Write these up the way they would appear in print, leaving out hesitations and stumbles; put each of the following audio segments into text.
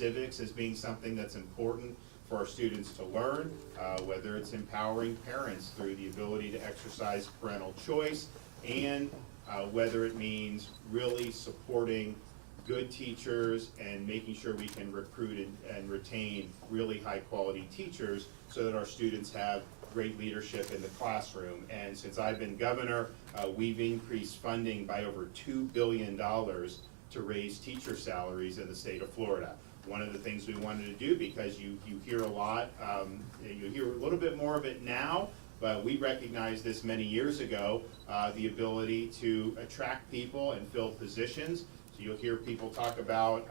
civics as being something that's important for our students to learn, whether it's empowering parents through the ability to exercise parental choice, and whether it means really supporting good teachers and making sure we can recruit and retain really high quality teachers so that our students have great leadership in the classroom. And since I've been governor, we've increased funding by over $2 billion to raise teacher salaries in the state of Florida. One of the things we wanted to do, because you hear a lot, you hear a little bit more of it now, but we recognized this many years ago, the ability to attract people and fill positions. So you'll hear people talk about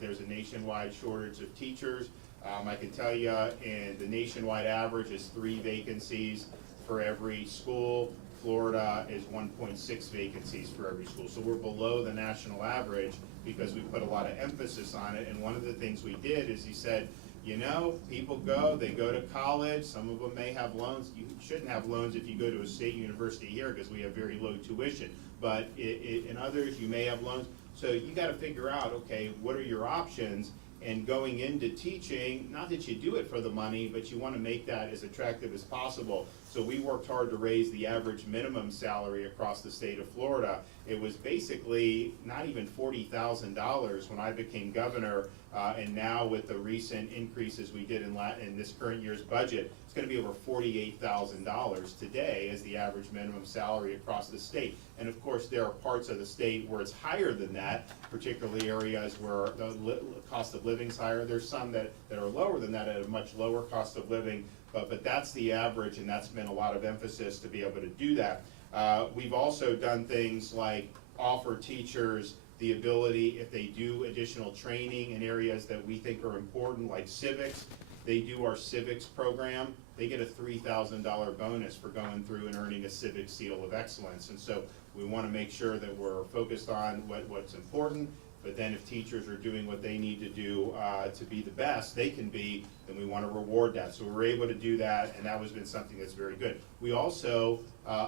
there's a nationwide shortage of teachers. I can tell you, and the nationwide average is 3 vacancies for every school. Florida is 1.6 vacancies for every school. So we're below the national average because we put a lot of emphasis on it. And one of the things we did is he said, you know, people they go to college, some of them may have loans. You shouldn't have loans if you go to a state university here because we have very low tuition. But in others, you may have loans. So you got to figure out, okay, what are your options? And going into teaching, not that you do it for the money, but you want to make that as attractive as possible. So we worked hard to raise the average minimum salary across the state of Florida. It was basically not even $40,000 when I became governor, and now with the recent increases we did in this current year's budget, it's going to be over $48,000 today as the average minimum salary across the state. And of course, there are parts of the state where it's higher than that, particularly areas where the cost of living is higher. There's some that are lower than that at a much lower cost of living, but that's the average, and that's been a lot of emphasis to be able to do that. We've also done things like offer teachers the ability, if they do additional training in areas that we think are important, like civics, they do our civics program, they get a $3,000 bonus for going through and earning a civic seal of excellence. And so we want to make sure that we're focused on what's important, but then if teachers are doing what they need to do to be the best they can be, then we want to reward that. So we're able to do that, and that has been something that's very good. We also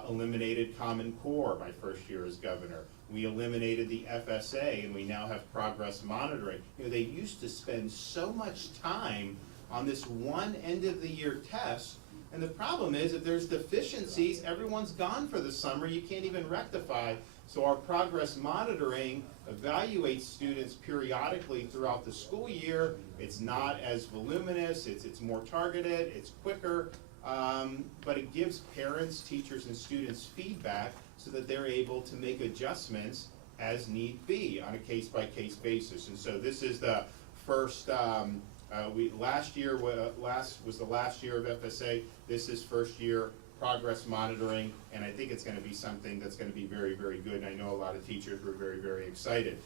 eliminated Common Core my first year as governor. We eliminated the FSA, and we now have progress monitoring. You know, they used to spend so much time on this one end of the year test, and the problem is if there's deficiencies, everyone's gone for the summer, you can't even rectify. So our progress monitoring evaluates students periodically throughout the school year. It's not as voluminous, it's more targeted, it's quicker, but it gives parents, teachers, and students feedback so that they're able to make adjustments as need be on a case-by-case basis. And so this is the first, last year was the last year of FSA. This is first year progress monitoring, and I think it's going to be something that's going to be very, very good. And I know a lot of teachers were very, very excited.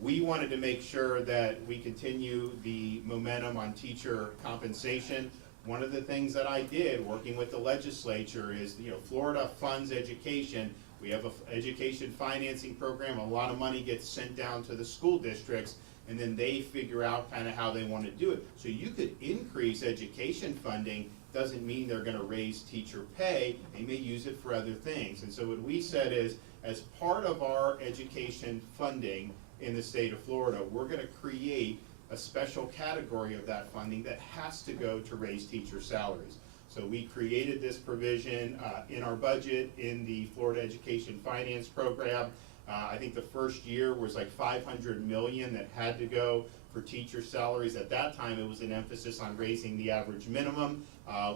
We wanted to make sure that we continue the momentum on teacher compensation. One of the things that I did working with the legislature is, you know, Florida funds education. We have an education financing program. A lot of money gets sent down to the school districts, and then they figure out kind of how they want to do it. So you could increase education funding, doesn't mean they're going to raise teacher pay. They may use it for other things. And so what we said is, as part of our education funding in the state of Florida, we're going to create a special category of that funding that has to go to raise teacher salaries. So we created this provision in our budget in the Florida Education Finance Program. I think the first year was like $500 million that had to go for teacher salaries. At that time, it was an emphasis on raising the average minimum,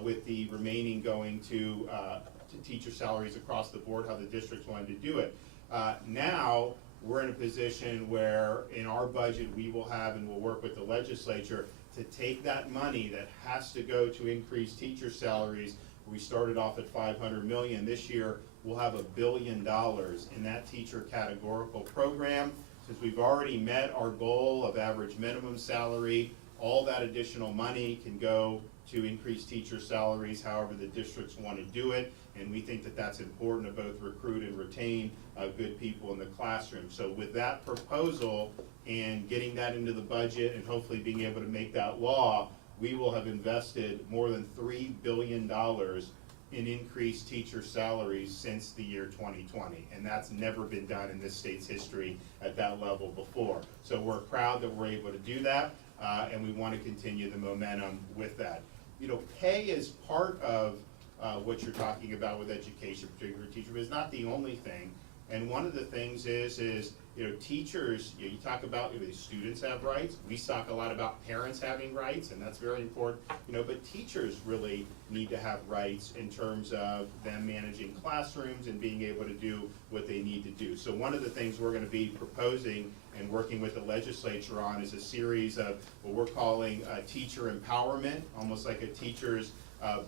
with the remaining going to teacher salaries across the board, how the districts wanted to do it. Now, we're in a position where in our budget we will have, and we'll work with the legislature to take that money that has to go to increase teacher salaries. We started off at $500 million. This year we'll have $1 billion in that teacher categorical program. Since we've already met our goal of average minimum salary, all that additional money can go to increase teacher salaries however the districts want to do it. And we think that that's important to both recruit and retain good people in the classroom. So with that proposal and getting that into the budget and hopefully being able to make that law, we will have invested more than $3 billion in increased teacher salaries since the year 2020, and that's never been done in this state's history at that level before. So we're proud that we're able to do that, and we want to continue the momentum with that. You know, pay is part of what you're talking about with education, particularly teacher, but it's not the only thing. And one of the things is you know, teachers, you talk about, you know, students have rights. We talk a lot about parents having rights, and that's very important. You know, but teachers really need to have rights in terms of them managing classrooms and being able to do what they need to do. So one of the things we're going to be proposing and working with the legislature on is a series of what we're calling teacher empowerment, almost like a teacher's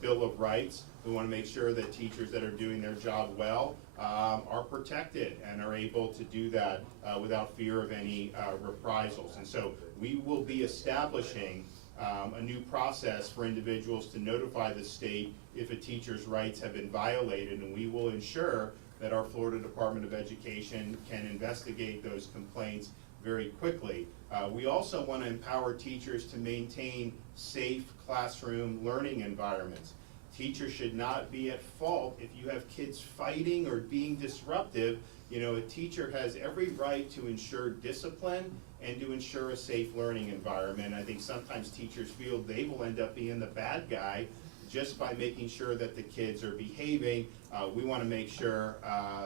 Bill of Rights. We want to make sure that teachers that are doing their job well are protected and are able to do that without fear of any reprisals. And so we will be establishing a new process for individuals to notify the state if a teacher's rights have been violated, and we will ensure that our Florida Department of Education can investigate those complaints very quickly. We also want to empower teachers to maintain safe classroom learning environments. Teachers should not be at fault if you have kids fighting or being disruptive. You know, a teacher has every right to ensure discipline and to ensure a safe learning environment. I think sometimes teachers feel they will end up being the bad guy just by making sure that the kids are behaving. We want to make sure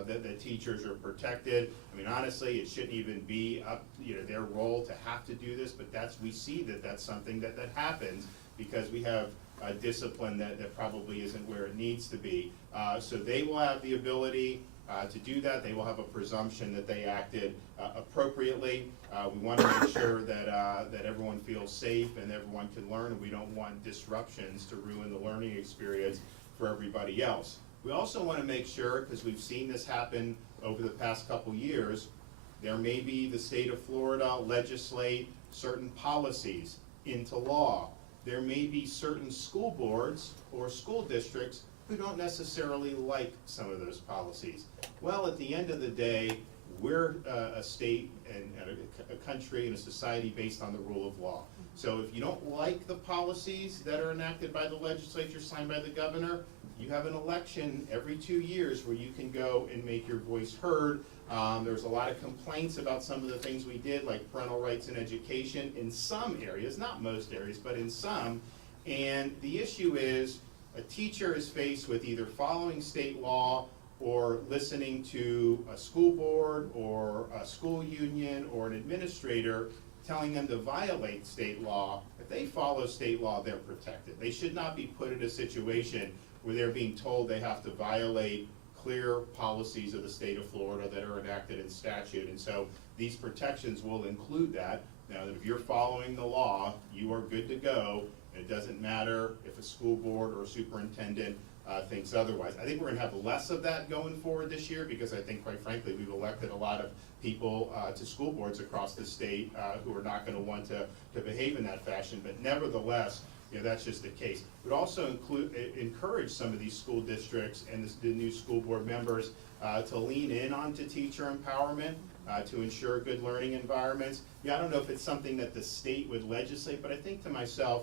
that the teachers are protected. I mean, honestly, it shouldn't even be up, you know, their role to have to do this, but we see that that's something that happens because we have discipline that probably isn't where it needs to be. So they will have the ability to do that. They will have a presumption that they acted appropriately. We want to make sure that everyone feels safe and everyone can learn, and we don't want disruptions to ruin the learning experience for everybody else. We also want to make sure, because we've seen this happen over the past couple years, there may be the state of Florida legislate certain policies into law. There may be certain school boards or school districts who don't necessarily like some of those policies. Well, at the end of the day, we're a state and a country and a society based on the rule of law. So if you don't like the policies that are enacted by the legislature, signed by the governor, you have an election every 2 years where you can go and make your voice heard. There's a lot of complaints about some of the things we did, like parental rights in education in some areas, not most areas, but in some. And the issue is a teacher is faced with either following state law or listening to a school board or a school union or an administrator telling them to violate state law. If they follow state law, they're protected. They should not be put in a situation where they're being told they have to violate clear policies of the state of Florida that are enacted in statute. And so these protections will include that. Now, if you're following the law, you are good to go. And it doesn't matter if a school board or a superintendent thinks otherwise. I think we're gonna have less of that going forward this year because I think, quite frankly, we've elected a lot of people to school boards across the state who are not gonna want to behave in that fashion. But nevertheless, you know, that's just the case. We'd also encourage some of these school districts and the new school board members to lean in onto teacher empowerment to ensure good learning environments. Yeah, I don't know if it's something that the state would legislate, but I think to myself,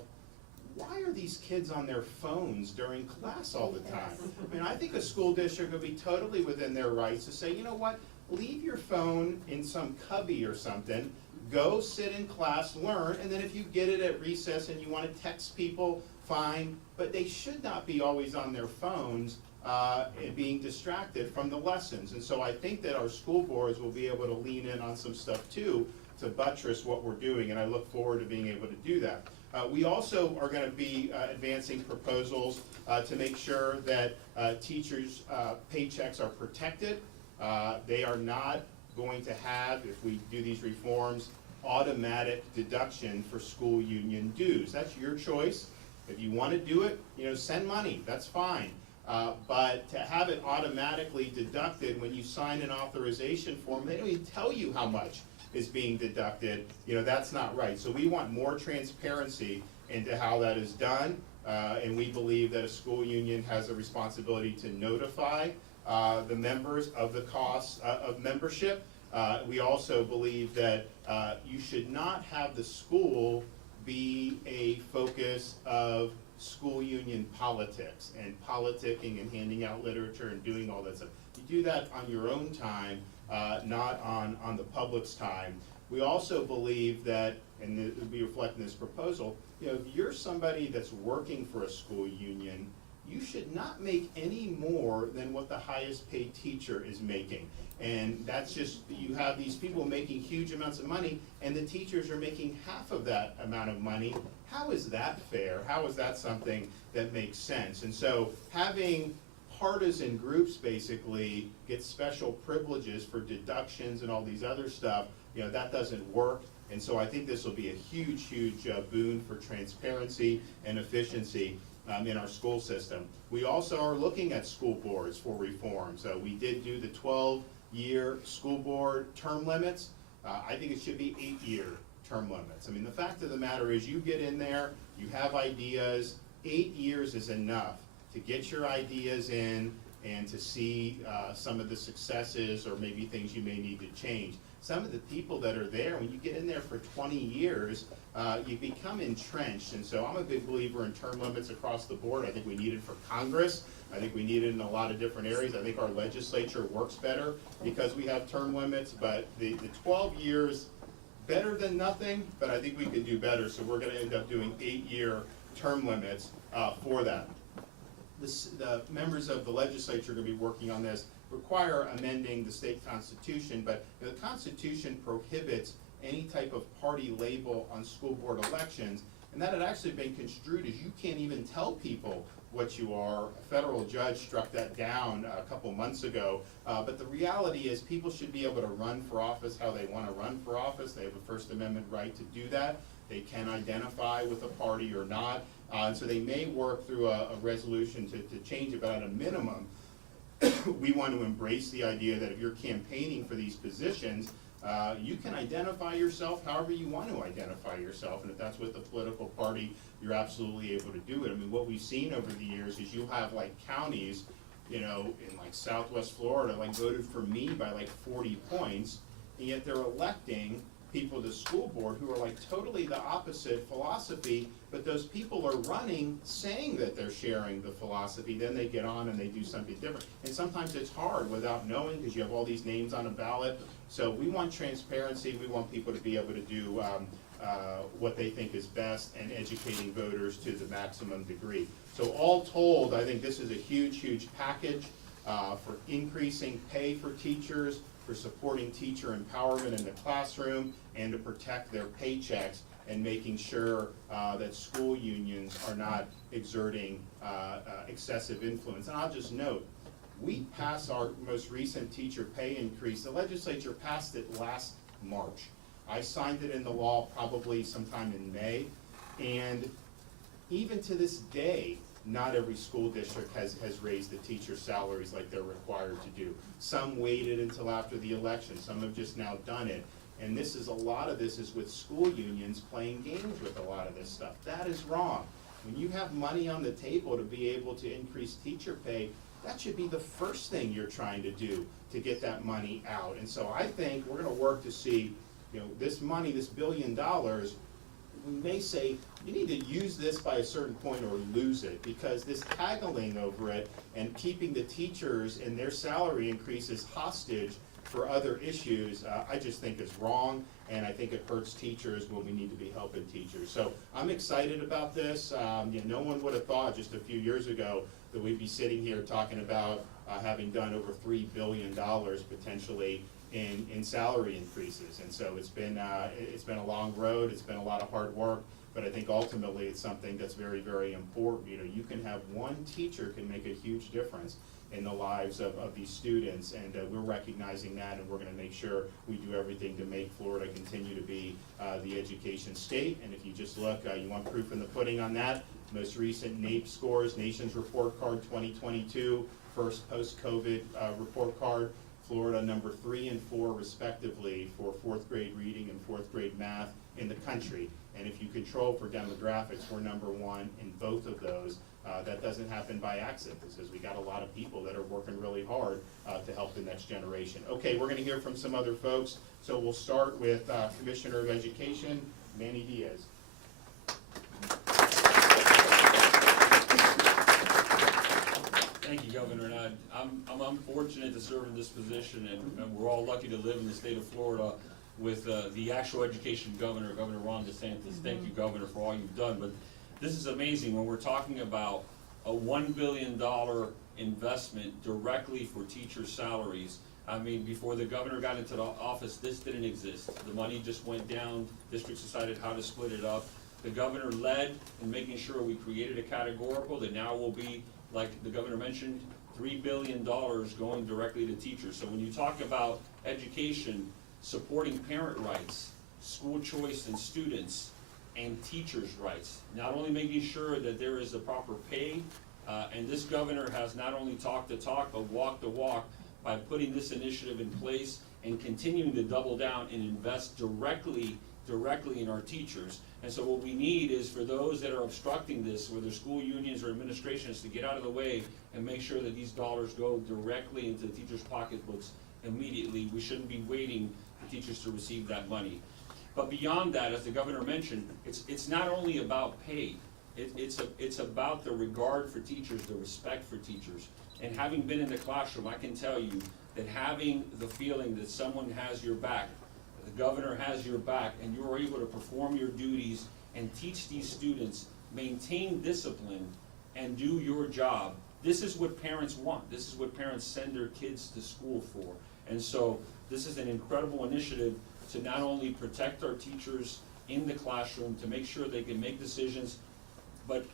why are these kids on their phones during class all the time? I mean, I think a school district would be totally within their rights to say, you know what, leave your phone in some cubby or something, go sit in class, learn, and then if you get it at recess and you want to text people, fine, but they should not be always on their phones and being distracted from the lessons. And so I think that our school boards will be able to lean in on some stuff too to buttress what we're doing, and I look forward to being able to do that. We also are going to be advancing proposals to make sure that teachers' paychecks are protected. They are not going to have, if we do these reforms, automatic deduction for school union dues. That's your choice. If you want to do it, you know, send money, that's fine. But to have it automatically deducted when you sign an authorization form, they don't even tell you how much is being deducted, you know, that's not right. So we want more transparency into how that is done, and we believe that a school union has a responsibility to notify the members of the costs of membership. We also believe that you should not have the school be a focus of school union politics and politicking and handing out literature and doing all that stuff. You do that on your own time, not on the public's time. We also believe that, and we reflect in this proposal, you know, if you're somebody that's working for a school union, you should not make any more than what the highest paid teacher is making. And that's just, you have these people making huge amounts of money, and the teachers are making half of that amount of money. How is that fair? How is that something that makes sense? And so having partisan groups basically get special privileges for deductions and all these other stuff, you know, that doesn't work. And so I think this will be a huge, huge boon for transparency and efficiency in our school system. We also are looking at school boards for reform. So we did do the 12-year school board term limits. I think it should be 8-year term limits. I mean, the fact of the matter is you get in there, you have ideas, 8 years is enough to get your ideas in and to see some of the successes or maybe things you may need to change. Some of the people that are there, when you get in there for 20 years, you become entrenched. And so I'm a big believer in term limits across the board. I think we need it for Congress. I think we need it in a lot of different areas. I think our legislature works better because we have term limits, but the 12 years, better than nothing, but I think we can do better. So we're gonna end up doing 8-year term limits for that. The members of the legislature are gonna be working on this, require amending the state constitution, but the Constitution prohibits any type of party label on school board elections, and that had actually been construed as you can't even tell people what you are. A federal judge struck that down a couple months ago, but the reality is people should be able to run for office how they want to run for office. They have a First Amendment right to do that. They can identify with a party or not, and so they may work through a resolution to change it, but at a minimum, we want to embrace the idea that if you're campaigning for these positions, you can identify yourself however you want to identify yourself, and if that's with the political party, you're absolutely able to do it. I mean, what we've seen over the years is you'll have like counties, you know, in like Southwest Florida, like voted for me by like 40 points, and yet they're electing people to the school board who are like totally the opposite philosophy, but those people are running saying that they're sharing the philosophy, then they get on and they do something different. And sometimes it's hard without knowing because you have all these names on a ballot. So we want transparency, we want people to be able to do what they think is best and educating voters to the maximum degree. So all told, I think this is a huge, huge package for increasing pay for teachers, for supporting teacher empowerment in the classroom, and to protect their paychecks and making sure that school unions are not exerting excessive influence. And I'll just note, we passed our most recent teacher pay increase. The legislature passed it last March. I signed it into law probably sometime in May, and even to this day, not every school district has raised the teacher salaries like they're required to do. Some waited until after the election, some have just now done it. And this is, a lot of this is with school unions playing games with a lot of this stuff. That is wrong. When you have money on the table to be able to increase teacher pay, that should be the first thing you're trying to do to get that money out. And so I think we're gonna work to see, you know, this money, this $1 billion, we may say, you need to use this by a certain point or lose it, because this haggling over it and keeping the teachers and their salary increases hostage for other issues, I just think is wrong, and I think it hurts teachers when we need to be helping teachers. So I'm excited about this. You know, no one would have thought just a few years ago that we'd be sitting here talking about having done over $3 billion potentially in salary increases. And so it's been a long road, it's been a lot of hard work, but I think ultimately it's something that's very, very important. You know, you can have one teacher can make a huge difference in the lives of these students, and we're recognizing that, and we're gonna make sure we do everything to make Florida continue to be the education state. And if you just look, you want proof in the pudding on that, most recent NAEP scores, Nations Report Card 2022, first post-COVID report card, Florida number 3 and 4 respectively for 4th grade reading and 4th grade math in the country. And if you control for demographics, we're number 1 in both of those. That doesn't happen by accident. It says we got a lot of people that are working really hard to help the next generation. Okay, we're gonna hear from some other folks. So we'll start with Commissioner of Education, Manny Diaz. I'm unfortunate to serve in this position, and we're all lucky to live in the state of Florida with the actual education governor, Governor Ron DeSantis. Thank you, Governor, for all you've done. But this is amazing when we're talking about a $1 billion investment directly for teachers' salaries. I mean, before the governor got into the office, this didn't exist. The money just went down. Districts decided how to split it up. The governor led in making sure we created a categorical that now will be, like the governor mentioned, $3 billion going directly to teachers. So when you talk about education, supporting parent rights, school choice and students, and teachers' rights, not only making sure that there is the proper pay, and this governor has not only talked the talk, but walked the walk by putting this initiative in place and continuing to double down and invest directly in our teachers. And so what we need is for those that are obstructing this, whether school unions or administrations, to get out of the way and make sure that these dollars go directly into the teachers' pocketbooks immediately. We shouldn't be waiting for teachers to receive that money. But beyond that, as the governor mentioned, it's not only about pay. It's about the regard for teachers, the respect for teachers. And having been in the classroom, I can tell you that having the feeling that someone has your back, the governor has your back, and you are able to perform your duties and teach these students, maintain discipline, and do your job. This is what parents want. This is what parents send their kids to school for. And so this is an incredible initiative to not only protect our teachers in the classroom, to make sure they can make decisions, but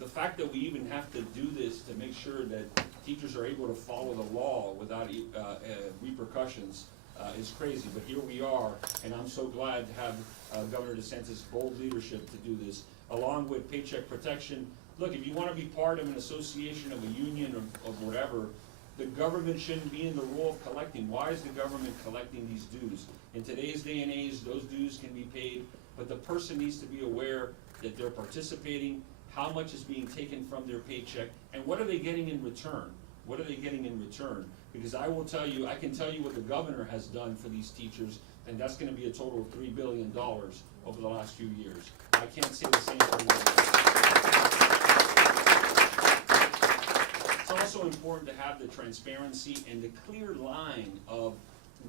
the fact that we even have to do this to make sure that teachers are able to follow the law without repercussions is crazy. But here we are, and I'm so glad to have Governor DeSantis' bold leadership to do this, along with paycheck protection. Look, if you want to be part of an association, of a union, of whatever, the government shouldn't be in the role of collecting. Why is the government collecting these dues? In today's day and age, those dues can be paid, but the person needs to be aware that they're participating, how much is being taken from their paycheck, and what are they getting in return? What are they getting in return? Because I will tell you, I can tell you what the governor has done for these teachers, and that's going to be a total of $3 billion over the last few years. I can't say the same for It's also important to have the transparency and the clear line of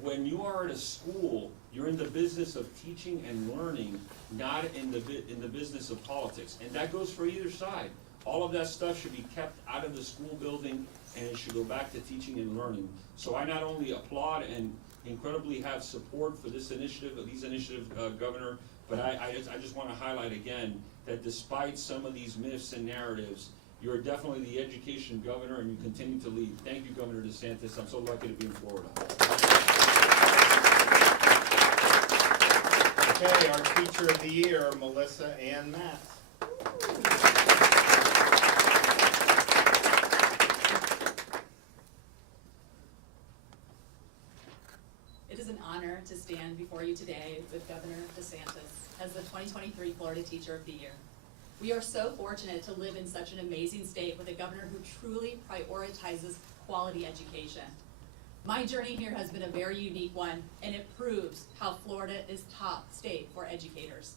when you are at a school, you're in the business of teaching and learning, not in the business of politics. And that goes for either side. All of that stuff should be kept out of the school building, and it should go back to teaching and learning. So I not only applaud and incredibly have support for this initiative, Governor, but I just want to highlight again that despite some of these myths and narratives, you're definitely the education governor, and you continue to lead. Thank you, Governor DeSantis. I'm so lucky to be in Florida. Okay, our Teacher of the Year, Melissa Ann Matt. It is an honor to stand before you today with Governor DeSantis as the 2023 Florida Teacher of the Year. We are so fortunate to live in such an amazing state with a governor who truly prioritizes quality education. My journey here has been a very unique one, and it proves how Florida is top state for educators.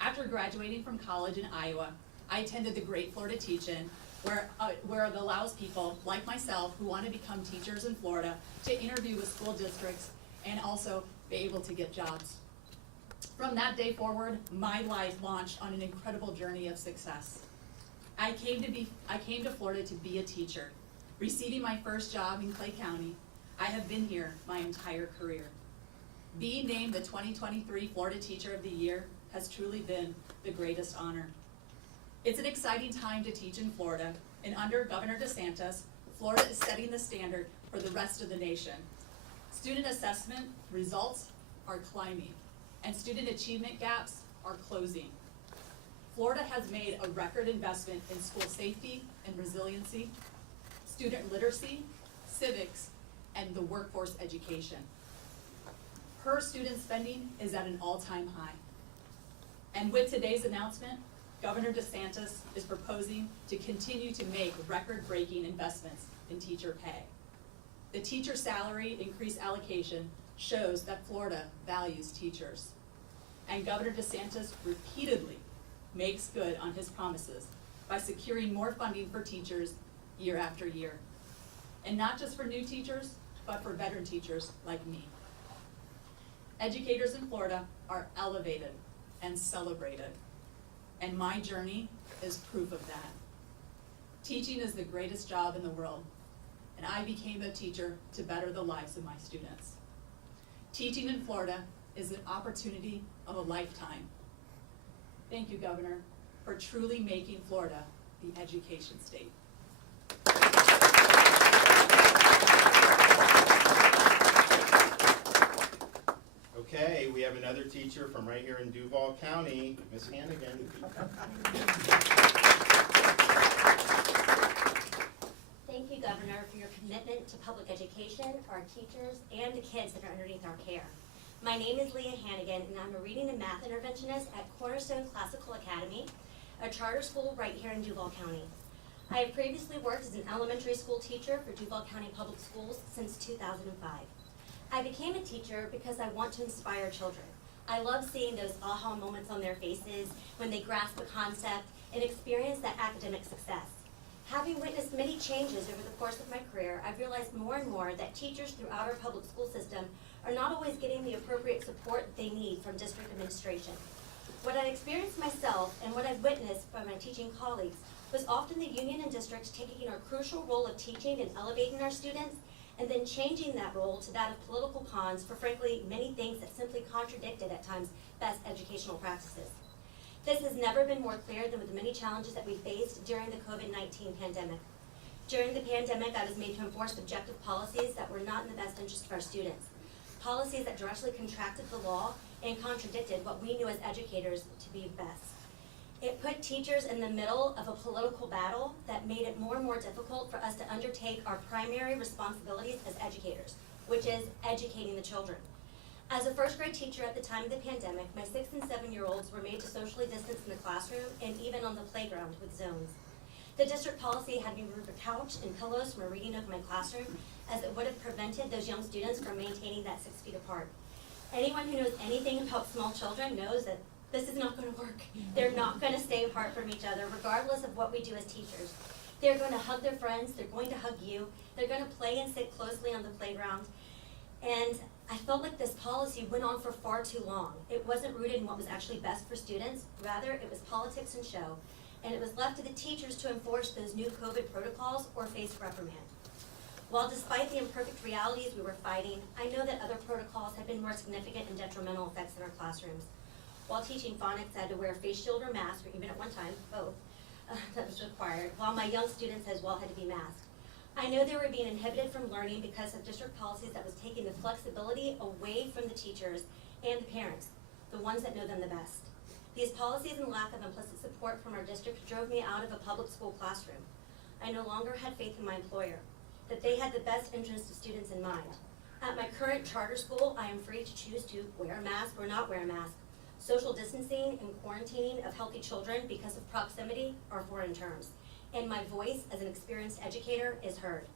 After graduating from college in Iowa, I attended the Great Florida Teach-In, where it allows people like myself who want to become teachers in Florida to interview with school districts and also be able to get jobs. From that day forward, my life launched on an incredible journey of success. I came to Florida to be a teacher. Receiving my first job in Clay County, I have been here my entire career. Being named the 2023 Florida Teacher of the Year has truly been the greatest honor. It's an exciting time to teach in Florida, and under Governor DeSantis, Florida is setting the standard for the rest of the nation. Student assessment results are climbing, and student achievement gaps are closing. Florida has made a record investment in school safety and resiliency, student literacy, civics, and the workforce education. Per student spending is at an all-time high. And with today's announcement, Governor DeSantis is proposing to continue to make record-breaking investments in teacher pay. The teacher salary increase allocation shows that Florida values teachers. And Governor DeSantis repeatedly makes good on his promises by securing more funding for teachers year after year. and not just for new teachers, but for veteran teachers like me. Educators in Florida are elevated and celebrated, and my journey is proof of that. Teaching is the greatest job in the world, and I became a teacher to better the lives of my students. Teaching in Florida is an opportunity of a lifetime. Thank you, Governor, for truly making Florida the education state. Okay, we have another teacher from right here in Duval County, Ms. Hannigan. Thank you, Governor, for your commitment to public education, our teachers, and the kids that are underneath our care. My name is Leah Hannigan, and I'm a reading and math interventionist at Cornerstone Classical Academy, a charter school right here in Duval County. I have previously worked as an elementary school teacher for Duval County Public Schools since 2005. I became a teacher because I want to inspire children. I love seeing those aha moments on their faces when they grasp a concept and experience that academic success. Having witnessed many changes over the course of my career, I've realized more and more that teachers throughout our public school system are not always getting the appropriate support they need from district administration. What I experienced myself and what I've witnessed by my teaching colleagues was often the union and districts taking our crucial role of teaching and elevating our students, and then changing that role to that of political pawns for frankly many things that simply contradicted at times best educational practices. This has never been more clear than with the many challenges that we faced during the COVID-19 pandemic. During the pandemic, I was made to enforce objective policies that were not in the best interest of our students. Policies that directly contracted the law and contradicted what we knew as educators to be best. It put teachers in the middle of a political battle that made it more and more difficult for us to undertake our primary responsibilities as educators, which is educating the children. As a first grade teacher at the time of the pandemic, my 6 and 7-year-olds were made to socially distance in the classroom and even on the playground with zones. The district policy had me remove a couch and pillows from a reading nook in my classroom, as it would have prevented those young students from maintaining that 6 feet apart. Anyone who knows anything about small children knows that this is not going to work. They're not going to stay apart from each other, regardless of what we do as teachers. They're going to hug their friends. They're going to hug you. They're going to play and sit closely on the playground. And I felt like this policy went on for far too long. It wasn't rooted in what was actually best for students. Rather, it was politics and show. And it was left to the teachers to enforce those new COVID protocols or face reprimand. While despite the imperfect realities we were fighting, I know that other protocols had been more significant and detrimental effects in our classrooms. While teaching phonics, I had to wear a face shield or mask, or even at one time, both, that was required, while my young students as well had to be masked. I know they were being inhibited from learning because of district policies that was taking the flexibility away from the teachers and the parents, the ones that know them the best. These policies and lack of implicit support from our district drove me out of a public school classroom. I no longer had faith in my employer, that they had the best interest of students in mind. At my current charter school, I am free to choose to wear a mask or not wear a mask. Social distancing and quarantining of healthy children because of proximity are foreign terms, and my voice as an experienced educator is heard.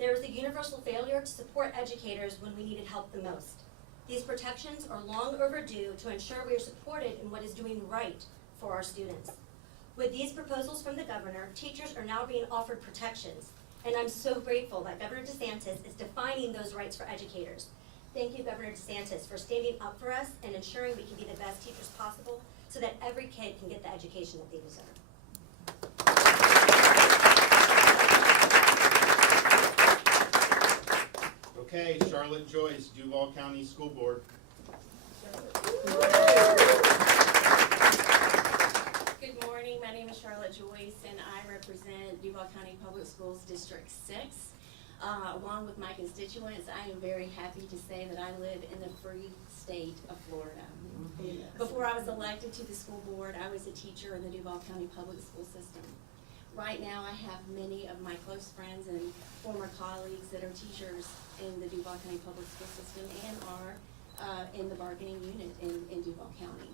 There is a universal failure to support educators when we needed help the most. These protections are long overdue to ensure we are supported in what is doing right for our students. With these proposals from the governor, teachers are now being offered protections, and I'm so grateful that Governor DeSantis is defining those rights for educators. Thank you, Governor DeSantis, for standing up for us and ensuring we can be the best teachers possible so that every kid can get the education that they deserve. Okay, Charlotte Joyce, Duval County School Board. Good morning, my name is Charlotte Joyce and I represent Duval County Public Schools District 6. Along with my constituents, I am very happy to say that I live in the free state of Florida. Before I was elected to the school board, I was a teacher in the Duval County Public School System. Right now, I have many of my close friends and former colleagues that are teachers in the Duval County Public School System and are in the bargaining unit in Duval County.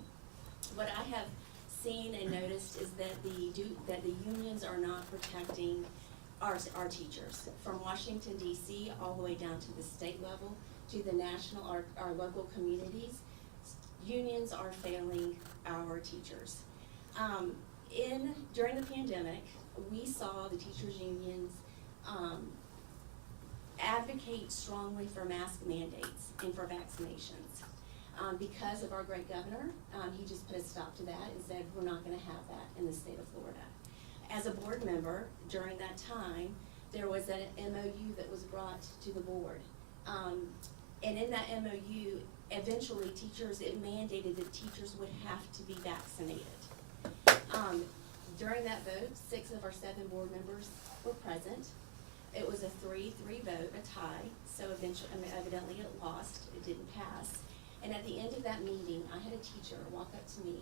What I have seen and noticed is that the unions are not protecting our teachers, from Washington D.C. all the way down to the state level, to the national, our local communities. Unions are failing our teachers. During the pandemic, we saw the teachers' unions advocate strongly for mask mandates and for vaccinations. Because of our great governor, he just put a stop to that and said, we're not gonna have that in the state of Florida. As a board member, during that time, there was an MOU that was brought to the board. And in that MOU, eventually it mandated that teachers would have to be vaccinated. During that vote, 6 of our 7 board members were present. It was a 3-3 vote, a tie, so evidently it lost, it didn't pass. And at the end of that meeting, I had a teacher walk up to me,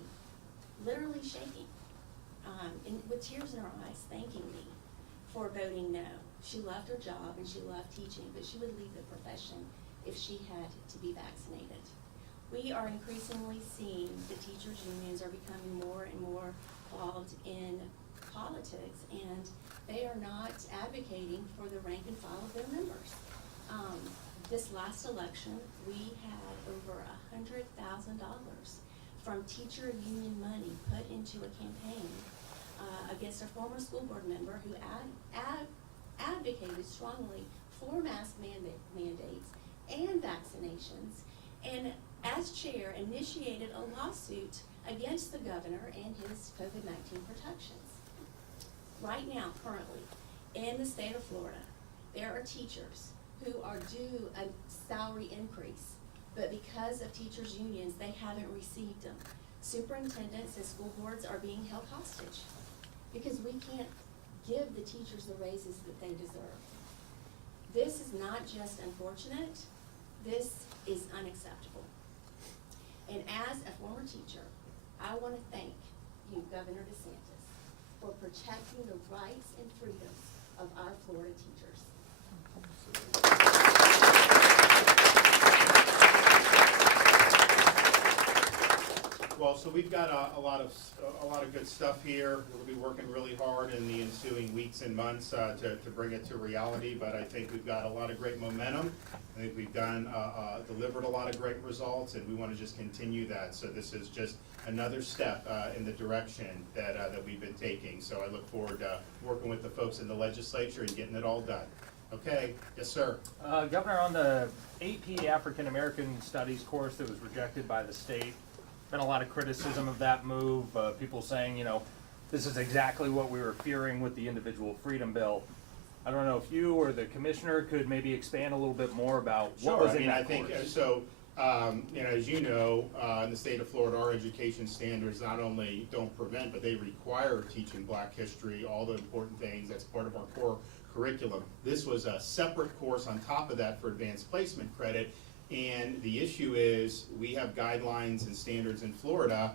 literally shaking, and with tears in her eyes, thanking me for voting no. She loved her job and she loved teaching, but she would leave the profession if she had to be vaccinated. We are increasingly seeing the teachers' unions are becoming more and more involved in politics, and they are not advocating for the rank and file of their members. This last election, we had over $100,000 from teacher union money put into a campaign against a former school board member who advocated strongly for mask mandates and vaccinations, and as chair initiated a lawsuit against the governor and his COVID-19 protections. Right now, currently, in the state of Florida, there are teachers who are due a salary increase, but because of teachers' unions, they haven't received them. Superintendents and school boards are being held hostage because we can't give the teachers the raises that they deserve. This is not just unfortunate, this is unacceptable. And as a former teacher, I want to thank you, Governor DeSantis, for protecting the rights and freedoms of our Florida teachers. Well, so we've got a lot of good stuff here. We'll be working really hard in the ensuing weeks and months to bring it to reality, but I think we've got a lot of great momentum. I think we've delivered a lot of great results, and we want to just continue that. So this is just another step in the direction that we've been taking. So I look forward to working with the folks in the legislature and getting it all done. Okay, yes, sir. Governor, on the AP African American Studies course that was rejected by the state, been a lot of criticism of that move. People saying, you know, this is exactly what we were fearing with the individual freedom bill. I don't know if you or the commissioner could maybe expand a little bit more about what was in that course. I think so. You know, as you know, in the state of Florida, our education standards not only don't prevent, but they require teaching Black history, all the important things. That's part of our core curriculum. This was a separate course on top of that for advanced placement credit. And the issue is we have guidelines and standards in Florida.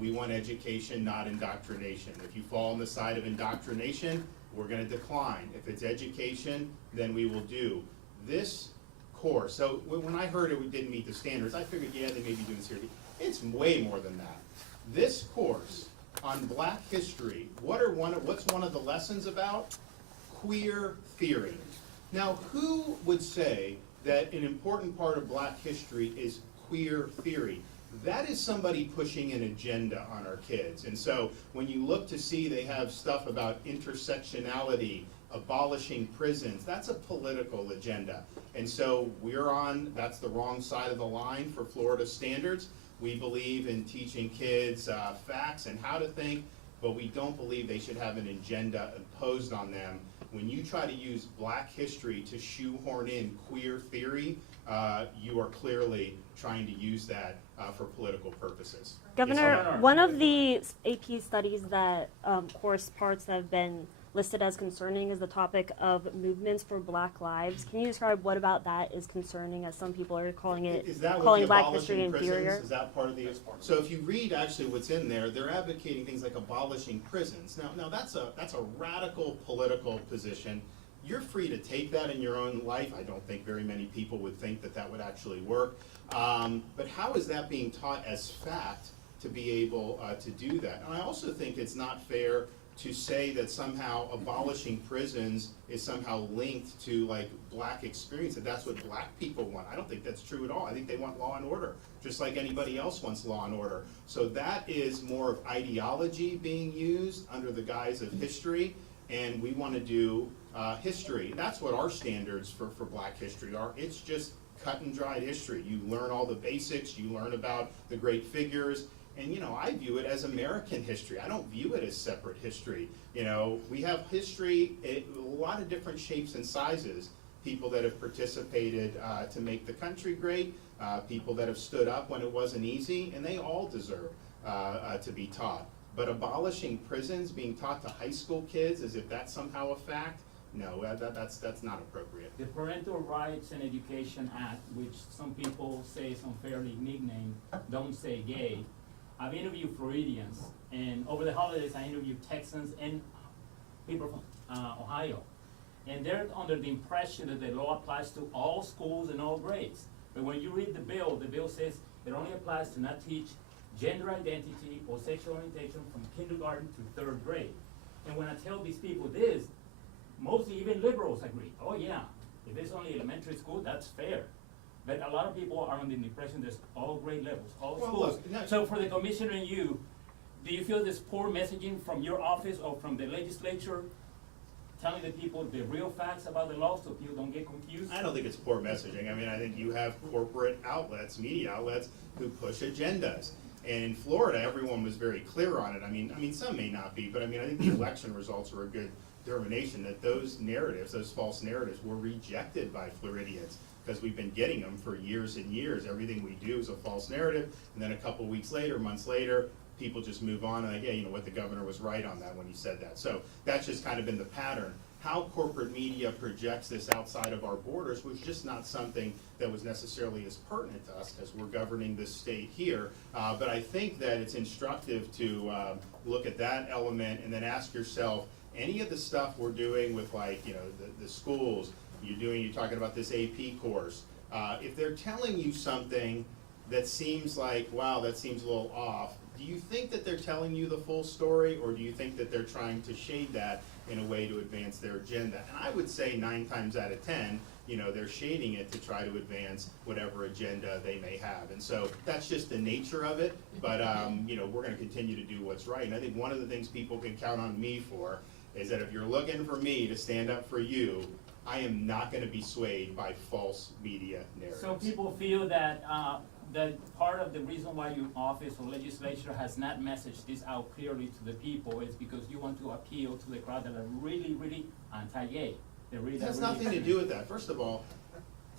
We want education, not indoctrination. If you fall on the side of indoctrination, we're going to decline. If it's education, then we will do. This course, so when I heard it didn't meet the standards, I figured, yeah, they may be doing this here. It's way more than that. This course on Black history, what's one of the lessons about? Queer theory. Now, who would say that an important part of Black history is queer theory? That is somebody pushing an agenda on our kids. And so when you look to see they have stuff about intersectionality, abolishing prisons, that's a political agenda. And so that's the wrong side of the line for Florida standards. We believe in teaching kids facts and how to think, but we don't believe they should have an agenda imposed on them. When you try to use Black history to shoehorn in queer theory, you are clearly trying to use that for political purposes. Governor, Yes, one of the AP studies that course parts have been listed as concerning is the topic of movements for Black lives. Can you describe what about that is concerning, as some people are calling it, Is that calling with the Black abolishing history prisons? inferior? Is that part of the? So if you read actually what's in there, they're advocating things like abolishing prisons. Now that's a radical political position. You're free to take that in your own life. I don't think very many people would think that would actually work. But how is that being taught as fact to be able to do that? And I also think it's not fair to say that somehow abolishing prisons is somehow linked to like Black experience, that that's what Black people want. I don't think that's true at all. I think they want law and order, just like anybody else wants law and order. So that is more of ideology being used under the guise of history, and we want to do history. That's what our standards for black history are. It's just cut and dried history. You learn all the basics, you learn about the great figures, and I view it as American history. I don't view it as separate history. We have history in a lot of different shapes and sizes. People that have participated to make the country great, people that have stood up when it wasn't easy, and they all deserve to be taught. But abolishing prisons, being taught to high school kids as if that's somehow a fact, no, that's not appropriate. The Parental Rights and Education Act, which some people say is unfairly nicknamed Don't Say Gay. I've interviewed Floridians, and over the holidays I interviewed Texans and people from Ohio. And they're under the impression that the law applies to all schools and all grades. But when you read the bill says it only applies to not teach gender identity or sexual orientation from kindergarten to 3rd grade. And when I tell these people this, mostly even liberals agree. Oh yeah, if it's only elementary school, that's fair. But a lot of people are under the impression there's all grade levels, all Well, schools. look, no- So for the commissioner and you, do you feel this poor messaging from your office or from the legislature telling the people the real facts about the law so people don't get confused? I don't think it's poor messaging. I mean, I think you have corporate outlets, media outlets, who push agendas. And in Florida, everyone was very clear on it. I mean, some may not be, but I think the election results were a good determination that those narratives, those false narratives, were rejected by Floridians, because we've been getting them for years and years. Everything we do is a false narrative, and then a couple weeks later, months later, people just move on and like, yeah, what, the governor was right on that when he said that. So that's just kind of been the pattern. How corporate media projects this outside of our borders was just not something that was necessarily as pertinent to us as we're governing this state here. But I think that it's instructive to look at that element and then ask yourself, any of the stuff we're doing with the schools, you're talking about this AP course, if they're telling you something that seems like, wow, that seems a little off, do you think that they're telling you the full story, or do you think that they're trying to shade that in a way to advance their agenda? And I would say 9 times out of 10, they're shading it to try to advance whatever agenda they may have. And so that's just the nature of it, but we're gonna continue to do what's right. And I think one of the things people can count on me for is that if you're looking for me to stand up for you, I am not gonna be swayed by false media narratives. So people feel that that part of the reason why your office or legislature has not messaged this out clearly to the people is because you want to appeal to the crowd that are really, really anti-gay. It has nothing to do with that. First of all,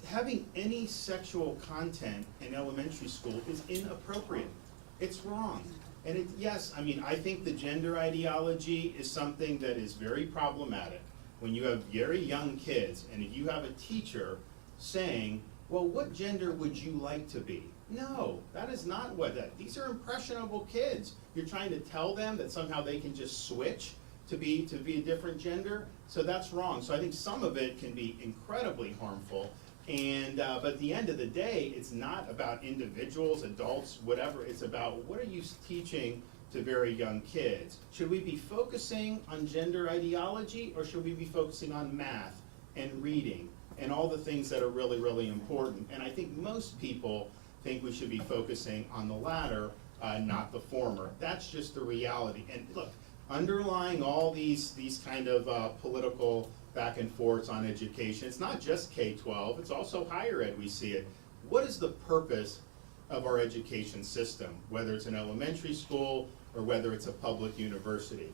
having any sexual content in elementary school is inappropriate. It's wrong. And I think the gender ideology is something that is very problematic. When you have very young kids, and if you have a teacher saying, well, what gender would you like to be? No, that is not these are impressionable kids. You're trying to tell them that somehow they can just switch to be a different gender, so that's wrong. So I think some of it can be incredibly harmful, and but at the end of the day, it's not about individuals, adults, whatever. It's about, what are you teaching to very young kids? Should we be focusing on gender ideology, or should we be focusing on math and reading and all the things that are really, really important? And I think most people think we should be focusing on the latter, not the former. That's just the reality. And look, underlying all these kind of political back and forths on education, it's not just K-12, it's also higher ed. We see it. What is the purpose of our education system, whether it's an elementary school or whether it's a public university?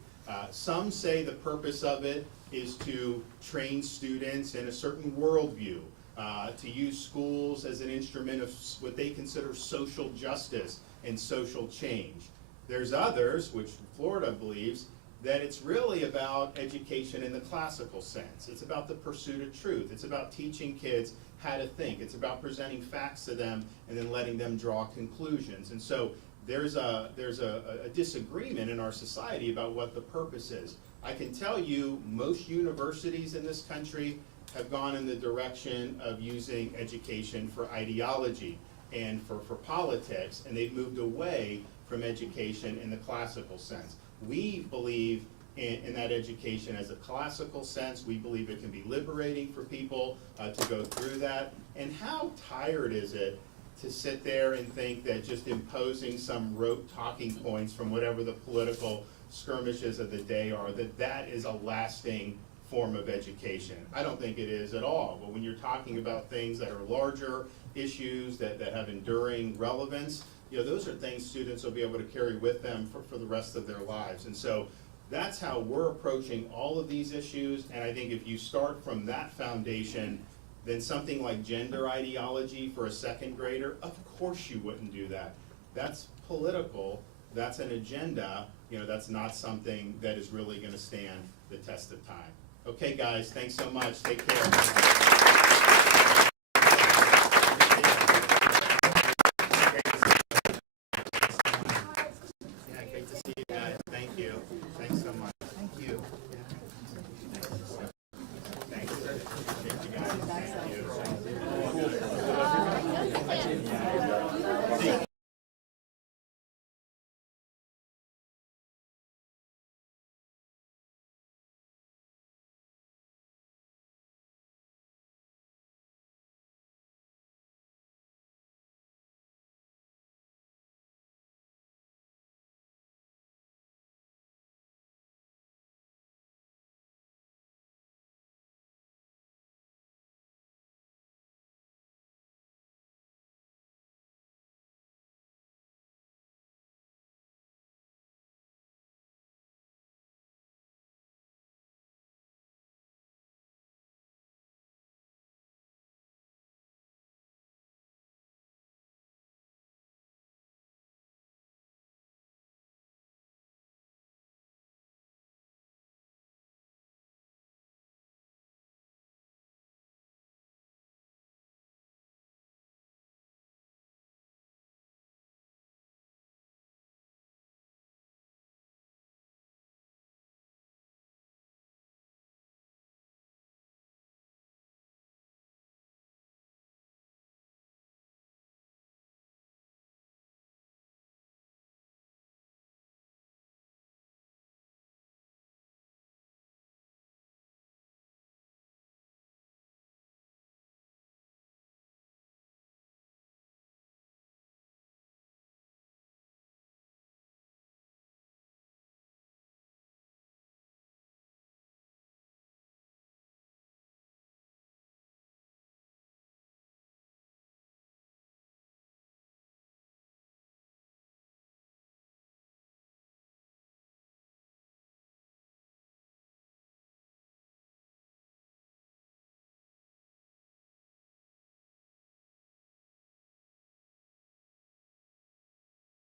Some say the purpose of it is to train students in a certain worldview, to use schools as an instrument of what they consider social justice and social change. There's others, which Florida believes, that it's really about education in the classical sense. It's about the pursuit of truth. It's about teaching kids how to think. It's about presenting facts to them and then letting them draw conclusions. And so there's a disagreement in our society about what the purpose is. I can tell you most universities in this country have gone in the direction of using education for ideology and for politics, and they've moved away from education in the classical sense. We believe in that education as a classical sense. We believe it can be liberating for people to go through that. And how tired is it to sit there and think that just imposing some rote talking points from whatever the political skirmishes of the day are, that is a lasting form of education. I don't think it is at all. But when you're talking about things that are larger issues that have enduring relevance, you know, those are things students will be able to carry with them for the rest of their lives. And so that's how we're approaching all of these issues. And I think if you start from that foundation, then something like gender ideology for a second grader, of course you wouldn't do that. That's political, that's an agenda, you know, that's not something that is really gonna stand the test of time. Okay, guys, thanks so much, take care.